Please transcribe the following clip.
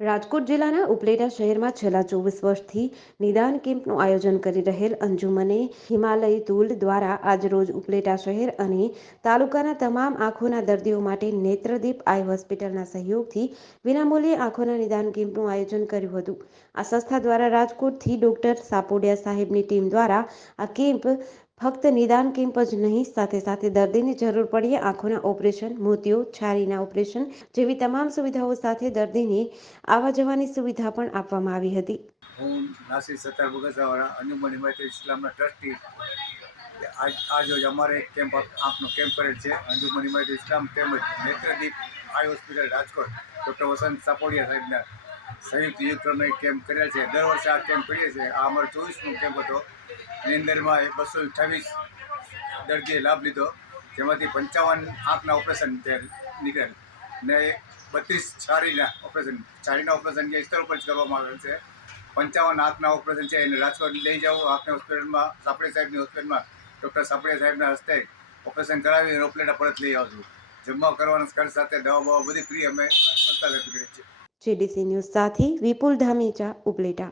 રાજકોટ જિલ્લાના ઉપલેટા શહેરમાં છેલ્લા ચોવીસ વર્ષથી નિદાન કેમ્પનું આયોજન કરી રહેલ અંજુમને હિમાલય તુલ દ્વારા આજરોજ ઉપલેટા શહેર અને તાલુકાના તમામ આંખોના દર્દીઓ માટે નેત્રદીપ આઈ હોસ્પિટલના સહયોગથી વિનામૂલ્યે આંખોના નિદાન કેમ્પનું આયોજન કર્યું હતું. આ સંસ્થા દ્વારા રાજકોટથી ડોક્ટર સાપોડિયા સાહેબની ટીમ દ્વારા આ કેમ્પ ફક્ત નિદાન કેમ્પ જ નહીં, સાથે સાથે દર્દીને જરૂર પડીએ આંખોના ઓપરેશન મોતિયો છારીના ઓપરેશન જેવી તમામ સુવિધાઓ સાથે દર્દીને આવવા જવાની સુવિધા પણ આપવામાં આવી હતી. હું નાસિર સત્તાર બગસાવાળા અંજુમન હિમાયત ઇસ્લામના ટ્રસ્ટી. આજ રોજ અમારે એક કેમ્પ આપનો કેમ્પ કરેલ છે. અંજુમન હિમાયત ઇસ્લામ તેમજ Netradeep eye hospital Rajkot. Doctor Vasant Sapodiya સાહેબના સંયુક્ત યુક્તનો એક કેમ્પ કર્યા છે. દર વર્ષે આ કેમ્પ કરીએ છીએ. આ અમારો ચોવીસમો કેમ્પ હતો. એની અંદરમાં બસો અઠ્ઠાવીસ દર્દીએ લાભ લીધો. જેમાંથી પંચાવન આંખના ઓપરેશન નીકળેલ ને બત્રીસ છારીના ઓપરેશન છારીના ઓપરેશન જે સ્તર ઉપર જ કરવામાં આવેલ છે. પંચાવન આંખના ઓપરેશન છે. એને રાજકોટ લઈ જવું આંખની હોસ્પિટલમાં સાપડે સાહેબની હોસ્પિટલમાં ડૉક્ટર સાપડે સાહેબના હસ્તે ઓપરેશન કરાવી અને ઓપરેટર પરત લઈ આવજો. જમા કરવાના ખર્ચ સાથે દવા બવા બધી ફ્રી અમે સંસ્થા કરી જેડીસી ન્યૂઝ સાથે વિપુલ ધામેચા ઉપલેટા